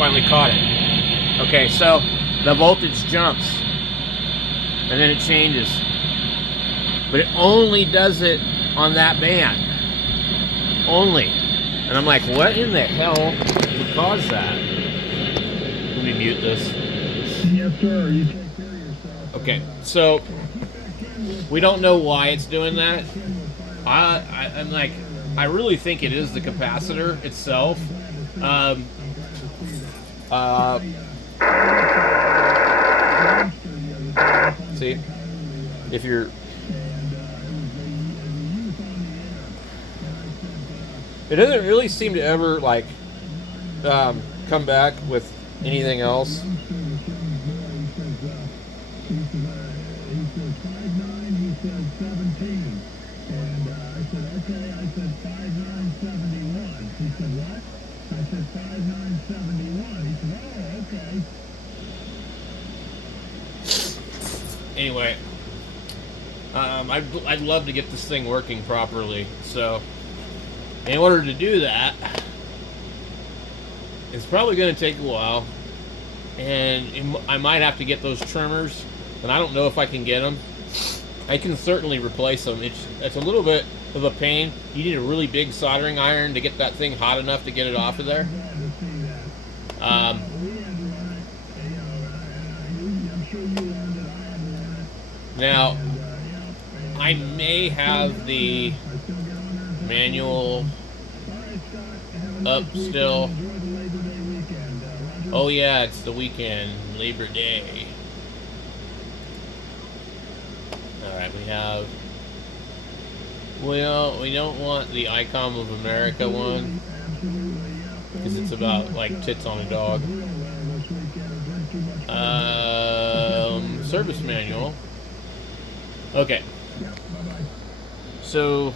finally caught it. Okay, so the voltage jumps, and then it changes. But it only does it on that band. Only. And I'm like, what in the hell would cause that? Let me mute this. Yes, sir. You take care of yourself. Okay, so we don't know why it's doing that. I'm like, I really think it is the capacitor itself. See, if you're it doesn't really seem to ever like come back with anything else. Anyway, I'd love to get this thing working properly. So, in order to do that, it's probably going to take a while, and I might have to get those trimmers, and I don't know if I can get them. I can certainly replace them. It's a little bit of a pain. You need a really big soldering iron to get that thing hot enough to get it off of there. Now, I may have the manual up still. Oh yeah, it's the weekend, Labor Day. Alright, we have... Well, we don't want the icom of America one, because it's about, like, tits on a dog. Service manual. Okay. So...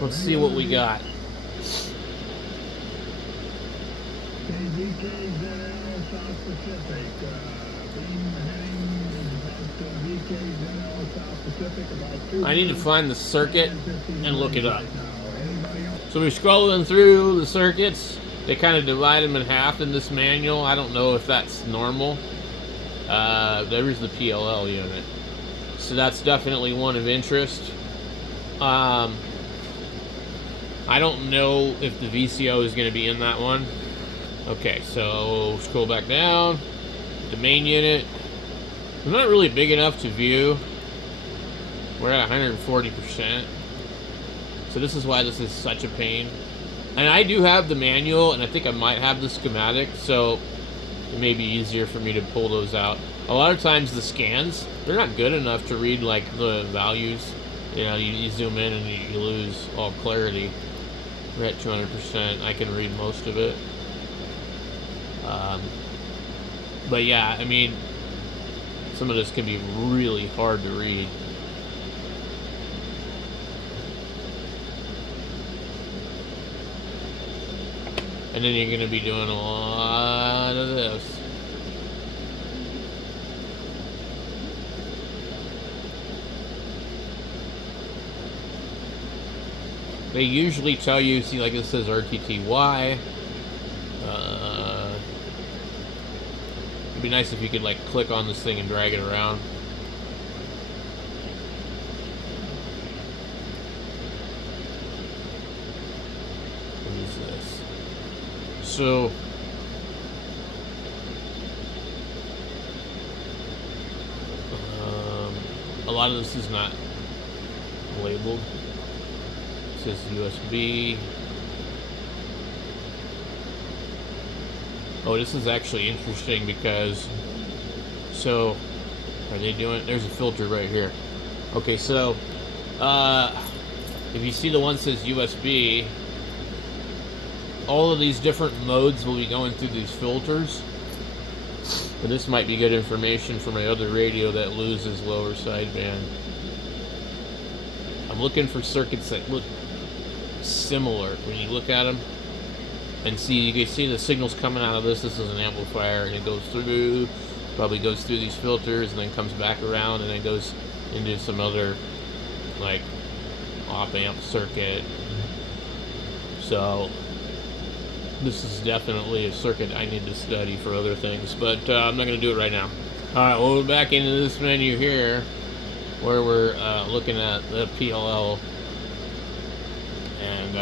let's see what we got. I need to find the circuit and look it up. So we're scrolling through the circuits. They kind of divide them in half in this manual. I don't know if that's normal. There is the PLL unit. So that's definitely one of interest. I don't know if the VCO is going to be in that one. Okay, so scroll back down. The main unit. It's not really big enough to view. We're at 140%. So this is why this is such a pain. And I do have the manual, and I think I might have the schematic, so it may be easier for me to pull those out. A lot of times the scans, they're not good enough to read like the values. You know, you zoom in and you lose all clarity. We're at 200%. I can read most of it. But yeah, I mean, some of this can be really hard to read. And then you're going to be doing a lot of this. They usually tell you, see, like it says RTTY. It'd be nice if you could, like, click on this thing and drag it around. What is this? So, a lot of this is not labeled. It says USB. Oh, this is actually interesting because, so, are they doing, there's a filter right here. Okay, so, if you see the one that says USB, all of these different modes will be going through these filters. And this might be good information for my other radio that loses lower sideband. I'm looking for circuits that look similar when you look at them. And see, you can see the signals coming out of this. This is an amplifier, and it goes through, probably goes through these filters, and then comes back around, and then goes into some other, like, op-amp circuit. So this is definitely a circuit I need to study for other things, but I'm not going to do it right now. Alright, well, we're back into this menu here where we're looking at the PLL, and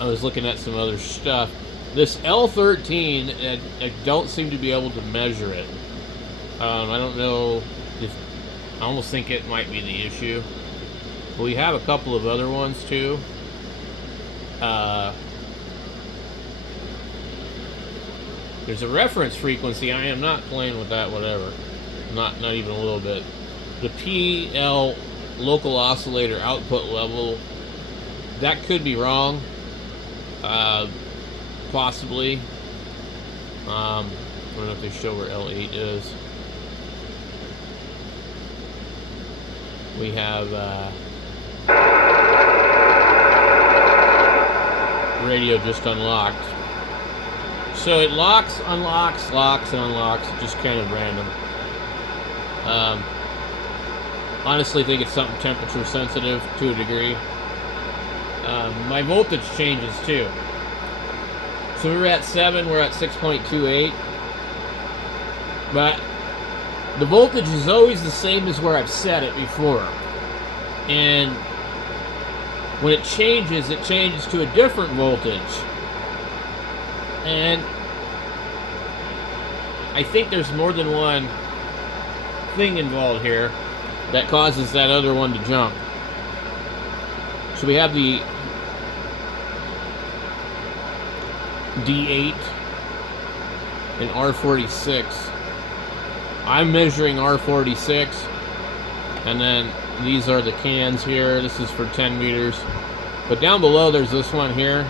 I was looking at some other stuff. This L13, I don't seem to be able to measure it. I don't know if, I almost think it might be the issue. But we have a couple of other ones too. There's a reference frequency. I am not playing with that, whatever. Not even a little bit. The PL local oscillator output level, that could be wrong. Possibly. I don't know if they show where L8 is. We have radio just unlocked. So it locks, unlocks, locks, and unlocks. It's just kind of random. Honestly, think it's something temperature sensitive to a degree. My voltage changes too. So we were at 7, we're at 6.28. But the voltage is always the same as where I've set it before. And when it changes to a different voltage. And I think there's more than one thing involved here that causes that other one to jump. So we have the D8 and R46. I'm measuring R46, and then these are the cans here. This is for 10 meters. But down below there's this one here,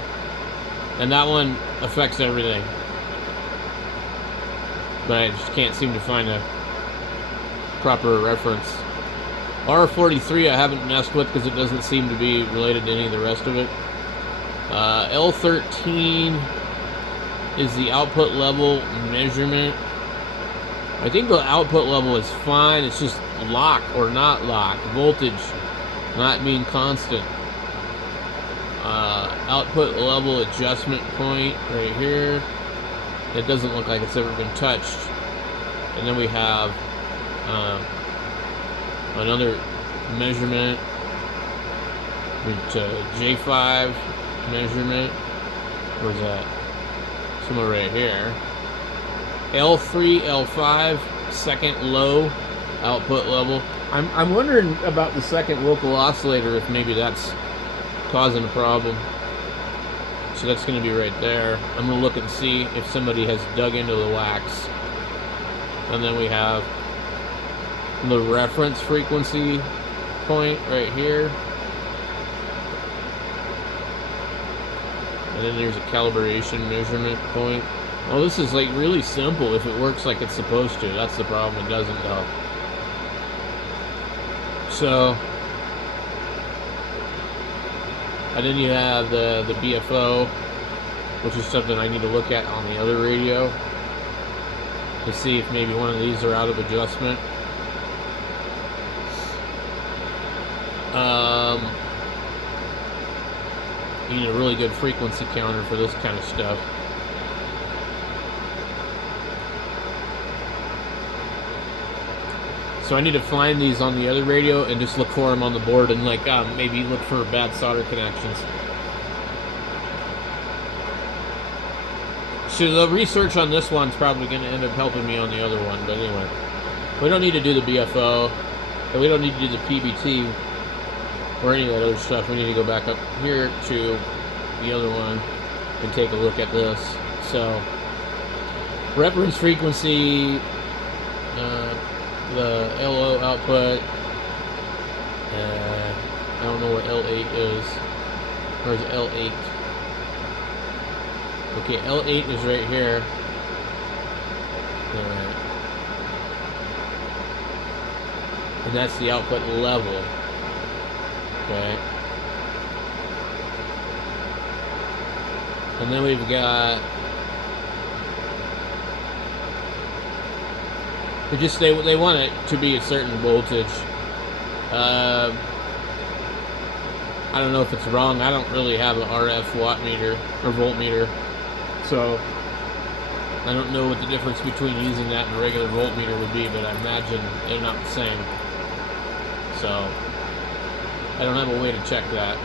and that one affects everything. But I just can't seem to find a proper reference. R43 I haven't messed with because it doesn't seem to be related to any of the rest of it. L13 is the output level measurement. I think the output level is fine. It's just lock or not lock. Voltage not being constant. Output level adjustment point right here. It doesn't look like it's ever been touched. And then we have another measurement. J5 measurement. Where's that? Somewhere right here. L3, L5, second low output level. I'm wondering about the second local oscillator, if maybe that's causing a problem. So that's going to be right there. I'm going to look and see if somebody has dug into the wax. And then we have the reference frequency point right here. And then there's a calibration measurement point. Well, this is like really simple if it works like it's supposed to. That's the problem. It doesn't though. So, and then you have the BFO, which is something I need to look at on the other radio to see if maybe one of these are out of adjustment. You need a really good frequency counter for this kind of stuff. So I need to find these on the other radio and just look for them on the board and like maybe look for bad solder connections. So the research on this one's probably going to end up helping me on the other one. But anyway, we don't need to do the BFO, and we don't need to do the PBT or any of that other stuff. We need to go back up here to the other one and take a look at this. So reference frequency, the LO output, I don't know what L8 is. Where's L8? Okay, L8 is right here. Alright. And that's the output level. Okay. And then we've got they want it to be a certain voltage. I don't know if it's wrong. I don't really have an RF watt meter or voltmeter, so I don't know what the difference between using that and a regular voltmeter would be, but I imagine they're not the same. So I don't have a way to check that.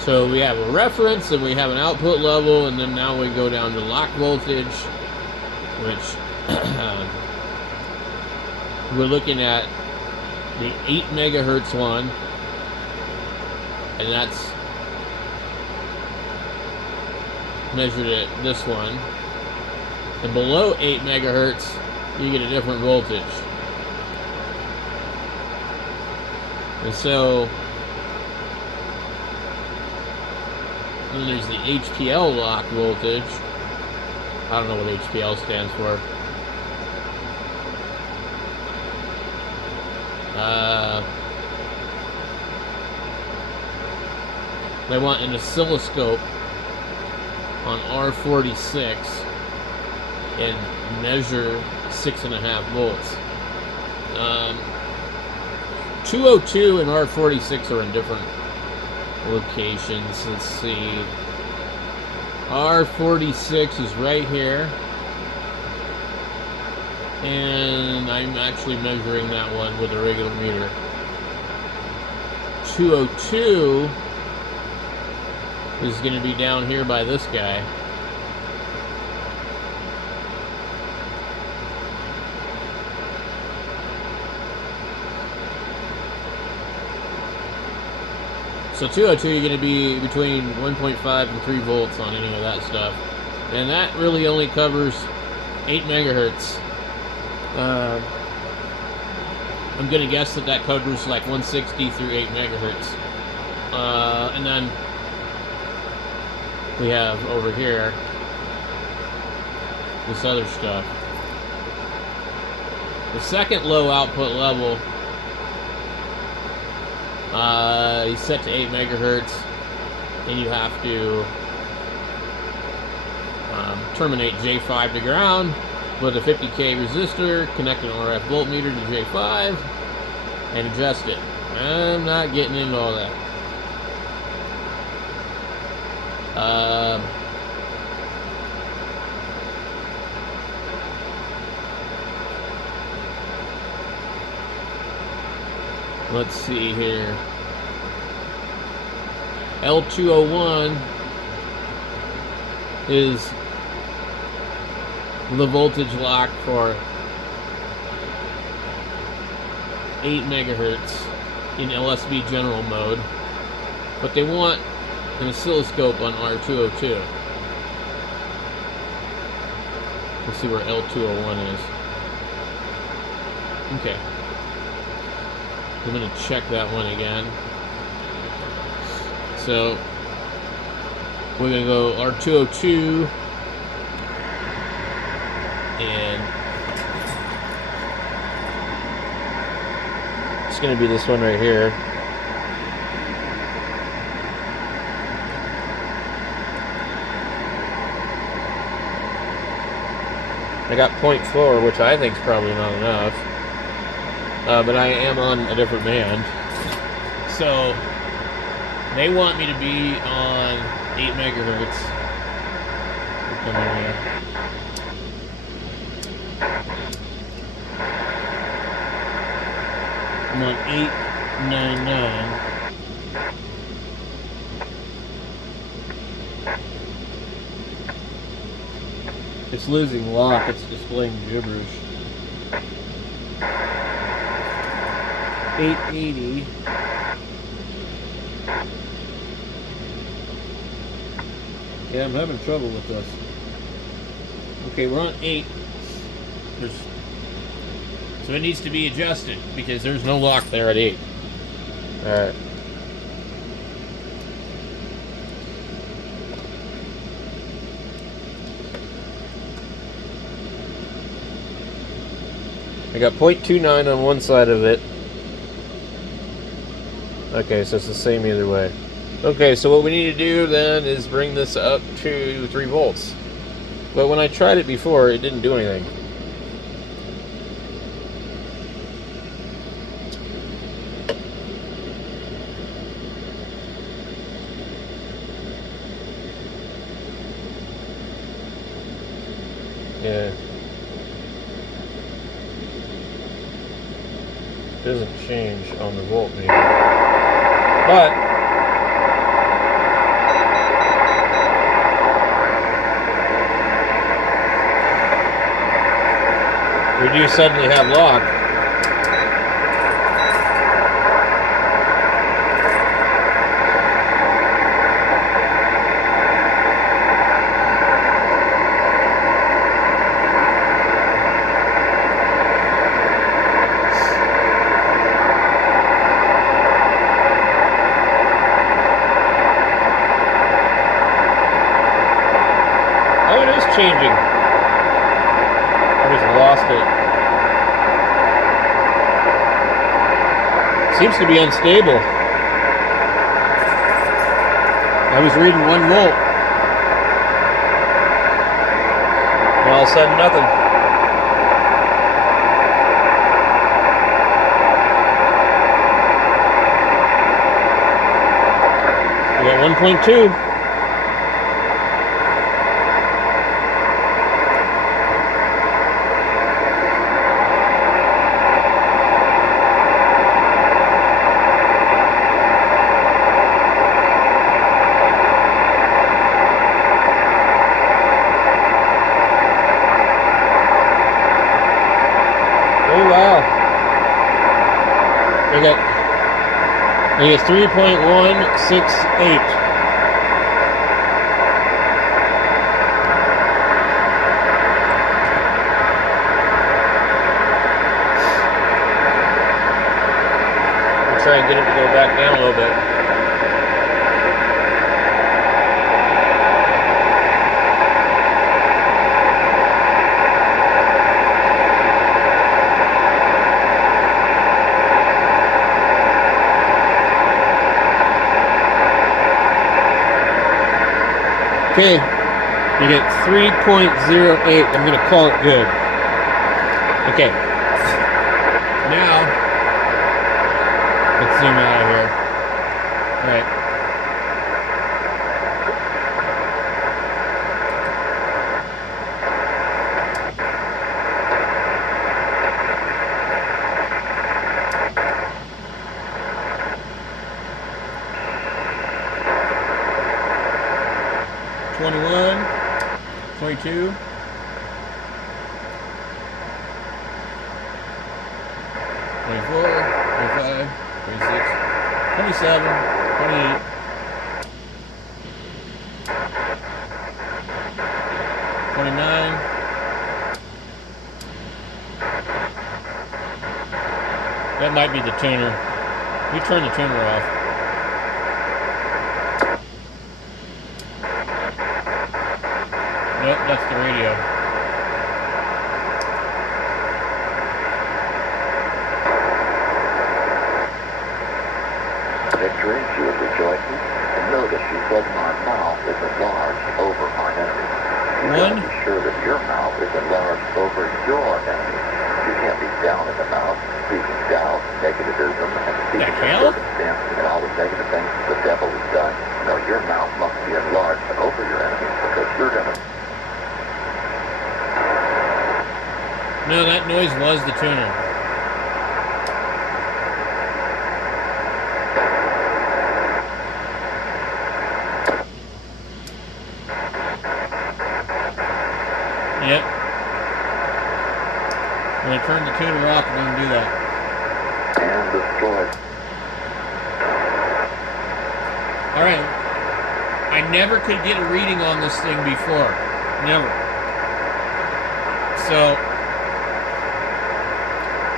So we have a reference, and we have an output level, and then now we go down to lock voltage, which we're looking at the 8 megahertz one, and that's measured at this one. And below 8 megahertz, you get a different voltage. And so then there's the HPL lock voltage. I don't know what HPL stands for. They want an oscilloscope on R46 and measure 6.5 volts. 202 and R46 are in different locations. Let's see. R46 is right here, and I'm actually measuring that one with a regular meter. 202 is going to be down here by this guy. So 202, you're going to be between 1.5 and 3 volts on any of that stuff. And that really only covers 8 megahertz. I'm going to guess that covers like 160 through 8 megahertz. And then we have over here this other stuff. The second low output level is set to 8 megahertz, and you have to terminate J5 to ground with a 50K resistor, connect an RF voltmeter to J5, and adjust it. I'm not getting into all that. Let's see here. L201 is the voltage lock for 8 megahertz in LSB general mode, but they want an oscilloscope on R202. Let's see where L201 is. Okay. I'm going to check that one again. So we're going to go R202, and it's going to be this one right here. I got 0.4, which I think is probably not enough. But I am on a different band. So they want me to be on 8 megahertz. Come on here. I'm on 899. It's losing lock, it's displaying gibberish. 880. Yeah, I'm having trouble with this. Okay, we're on 8. So it needs to be adjusted because there's no lock there at 8. Alright. I got 0.29 on one side of it. Okay, so it's the same either way. Okay, so what we need to do then is bring this up to 3 volts. But when I tried it before, it didn't do anything. Yeah. It doesn't change on the voltmeter. But we do suddenly have lock. Oh, it is changing. I just lost it. Seems to be unstable. I was reading 1 volt. And all of a sudden, nothing. We got 1.2. Oh wow. I get 3.168. Try and get it to go back down a little bit. Okay, you get 3.08. I'm going to call it good. Okay. Now, let's zoom out of here. All right. $21, $22, $24, $25, $26, $27, $28, $29. That might be the tuner. We turn the tuner off. Nope, that's the radio. Victory, she was rejoicing, and notice she said, "My mouth is enlarged over my enemy." You gotta be sure that your mouth is enlarged over your enemy. You can't be down in the mouth, speaking doubt, negativism, and speaking of circumstance and all the negative things the devil has done. No, your mouth must be enlarged over your enemy, because you're gonna... No, that noise was the tuner. Yep. When I turn the tuner off, I'm going to do that. And destroyed. Alright. I never could get a reading on this thing before. Never. So,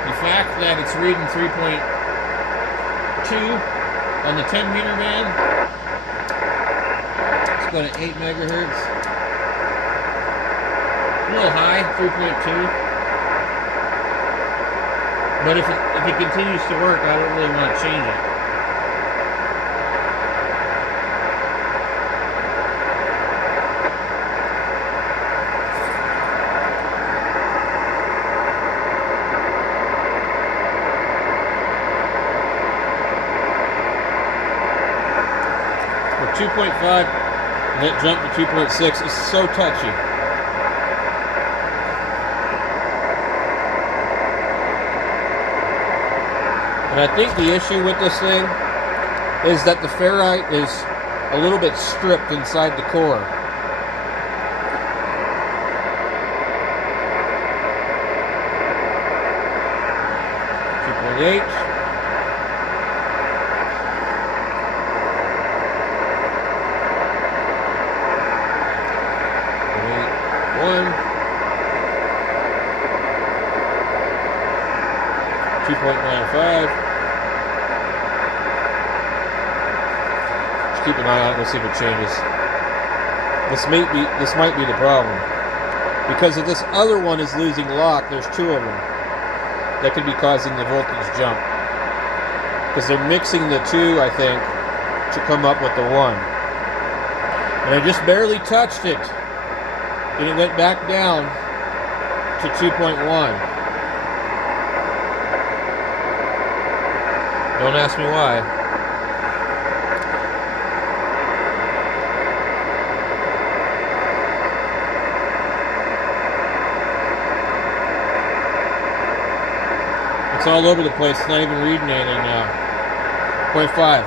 the fact that it's reading 3.2 on the 10 meter band, let's go to 8 megahertz. A little high, 3.2. But if it continues to work, I don't really want to change it. 2.5 and then jump to 2.6 is so touchy. And I think the issue with this thing is that the ferrite is a little bit stripped inside the core. .8. .1. 2.95. Just keep an eye on it. We'll see if it changes. This might be the problem, because if this other one is losing lock, there's two of them that could be causing the voltage jump, because they're mixing the two, I think, to come up with the one. And I just barely touched it, and it went back down to 2.1. Don't ask me why. It's all over the place. It's not even reading anything now. 0.5.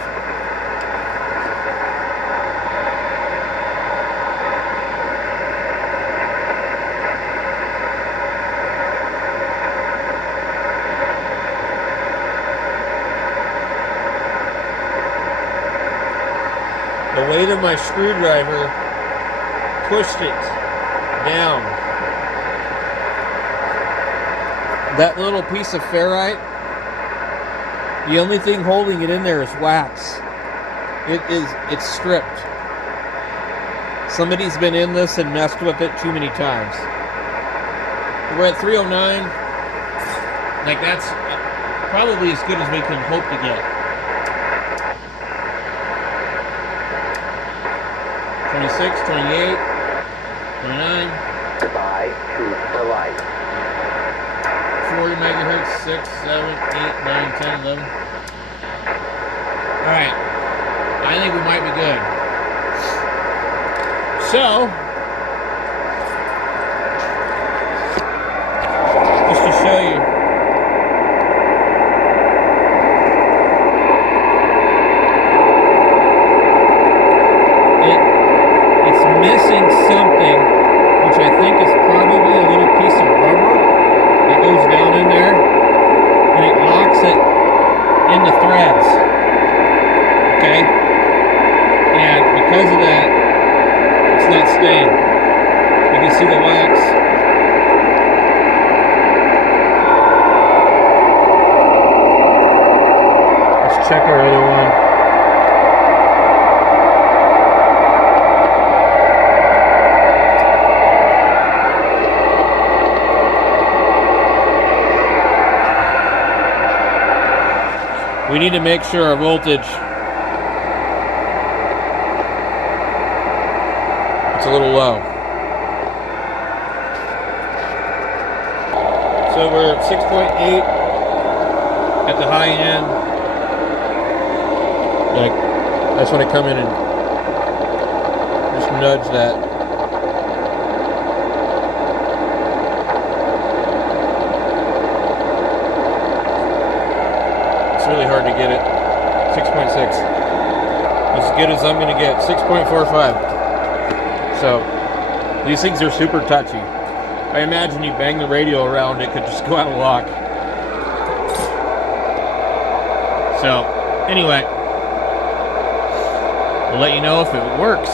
The weight of my screwdriver pushed it down. That little piece of ferrite, the only thing holding it in there is wax. It's stripped. Somebody's been in this and messed with it too many times. We're at 309. Like, that's probably as good as we can hope to get. 26, 28, 29. Goodbye, truth for life. 40 megahertz, 6, 7, 8, 9, 10, 11. Alright. I think we might be good. So, just to show you, it's missing something, which I think is probably a little piece of rubber that goes down in there, and it locks it in the threads. Okay? And because of that, it's not staying. You can see the wax. Let's check our other one. We need to make sure our voltage, it's a little low. So we're at 6.8 at the high end. Like, I just want to come in and just nudge that. Really hard to get it. 6.6. As good as I'm going to get. 6.45. So, these things are super touchy. I imagine you bang the radio around, it could just go out of lock. So, anyway, we'll let you know if it works.